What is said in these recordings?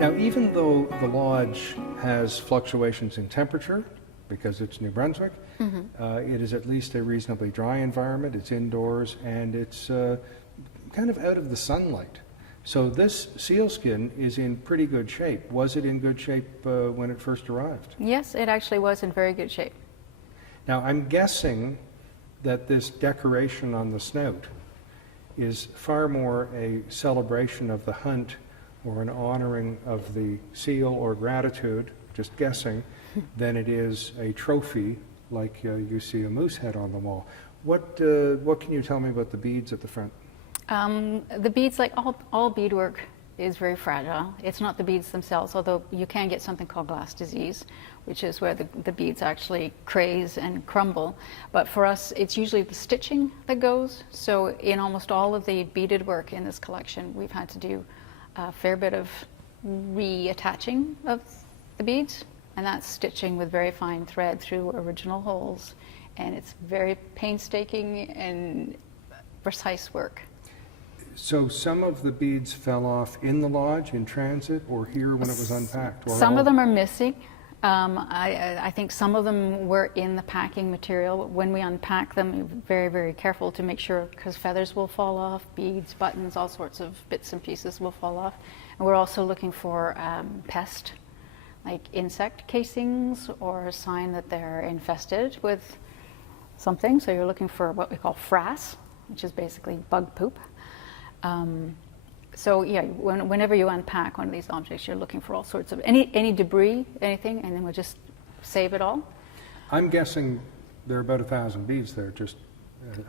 Now, even though the lodge has fluctuations in temperature, because it's New Brunswick, it is at least a reasonably dry environment, it's indoors, and it's kind of out of the sunlight. So this sealskin is in pretty good shape. Was it in good shape when it first arrived? Yes, it actually was in very good shape. Now, I'm guessing that this decoration on the snout is far more a celebration of the hunt or an honoring of the seal or gratitude, just guessing, than it is a trophy like you see a moose head on the wall. What can you tell me about the beads at the front? The beads, like all beadwork, is very fragile. It's not the beads themselves, although you can get something called glass disease, which is where the beads actually craze and crumble. But for us, it's usually the stitching that goes. So in almost all of the beaded work in this collection, we've had to do a fair bit of reattaching of the beads, and that's stitching with very fine thread through original holes. And it's very painstaking and precise work. So some of the beads fell off in the lodge, in transit, or here when it was unpacked? Some of them are missing. I think some of them were in the packing material. When we unpack them, we're very, very careful to make sure, because feathers will fall off, beads, buttons, all sorts of bits and pieces will fall off. And we're also looking for pest, like insect casings, or a sign that they're infested with something. So you're looking for what we call frass, which is basically bug poop. So yeah, whenever you unpack one of these objects, you're looking for all sorts of any debris, anything, and then we'll just save it all. I'm guessing there are about 1,000 beads there, just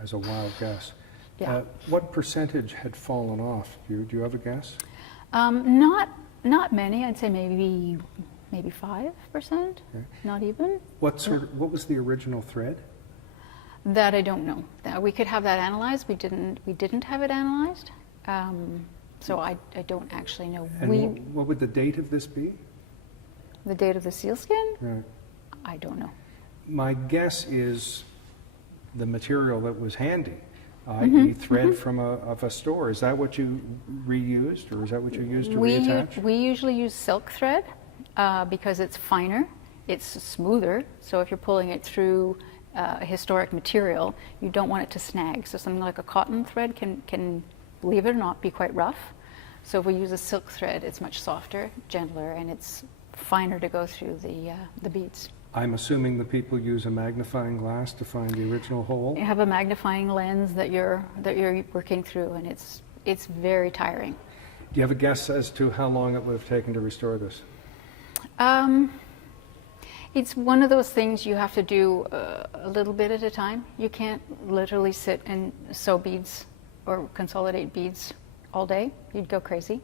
as a wild guess. Yeah. What percentage had fallen off? Do you have a guess? Not many. I'd say maybe 5%. Okay. Not even. What was the original thread? That I don't know. We could have that analyzed. We didn't have it analyzed. So I don't actually know. And what would the date of this be? The date of the sealskin? Right. I don't know. My guess is the material that was handy, i.e. thread from a store. Is that what you reused, or is that what you used to reattach? We usually use silk thread because it's finer, it's smoother. So if you're pulling it through a historic material, you don't want it to snag. So something like a cotton thread can, believe it or not, be quite rough. So if we use a silk thread, it's much softer, gentler, and it's finer to go through the beads. I'm assuming the people use a magnifying glass to find the original hole? You have a magnifying lens that you're working through, and it's very tiring. Do you have a guess as to how long it would have taken to restore this? It's one of those things you have to do a little bit at a time. You can't literally sit and sew beads or consolidate beads all day. You'd go crazy.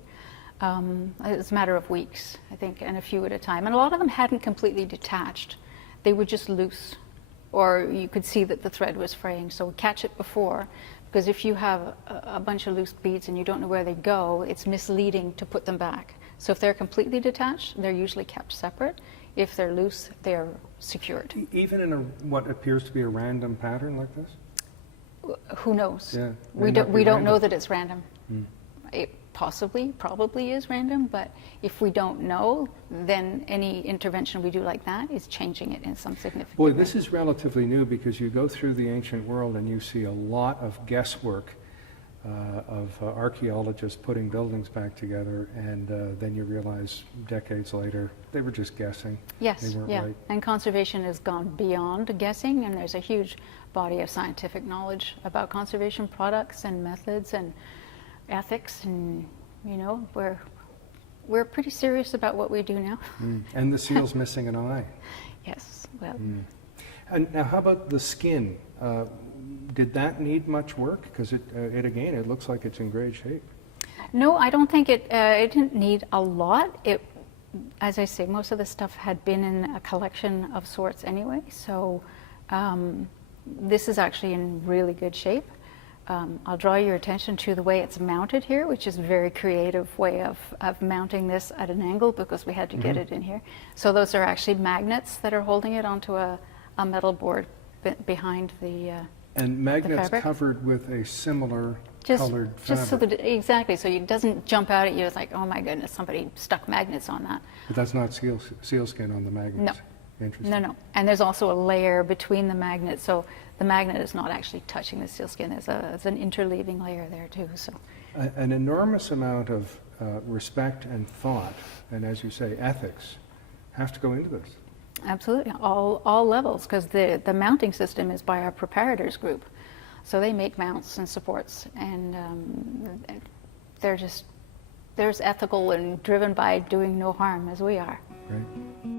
It's a matter of weeks, I think, and a few at a time. And a lot of them hadn't completely detached. They were just loose, or you could see that the thread was fraying. So catch it before, because if you have a bunch of loose beads and you don't know where they go, it's misleading to put them back. So if they're completely detached, they're usually kept separate. If they're loose, they're secured. Even in what appears to be a random pattern like this? Who knows? Yeah, we don't know that it's random. It probably is random, but if we don't know, then any intervention we do like that is changing it in some significant way. Boy, this is relatively new, because you go through the ancient world and you see a lot of guesswork of archaeologists putting buildings back together, and then you realize decades later they were just guessing. Yes, they weren't yeah. right. And conservation has gone beyond guessing, and there's a huge body of scientific knowledge about conservation products and methods and ethics, and we're pretty serious about what we do now. And the seal's missing an eye. Yes, well. And now, how about the skin? Did that need much work? Because it looks like it's in great shape. No, I don't think it didn't need a lot. As I say, most of the stuff had been in a collection of sorts anyway, so this is actually in really good shape. I'll draw your attention to the way it's mounted here, which is a very creative way of mounting this at an angle, because we had to get it in here. So those are actually magnets that are holding it onto a metal board behind the And magnets fabric. covered with a similar Just, colored just so fabric. that, exactly, so it doesn't jump out at you as like, oh my goodness, somebody stuck magnets on that. But that's not sealskin on the magnets? Interesting. No, no. And there's also a layer between the magnet, so the magnet is not actually touching the sealskin. There's an interleaving layer there too. So An enormous amount of respect and thought, and as you say, ethics, have to go into this. absolutely, all levels, because the mounting system is by our proprietors group. So they make mounts and supports, and they're just, they're as ethical and driven by doing no harm as we are. Right?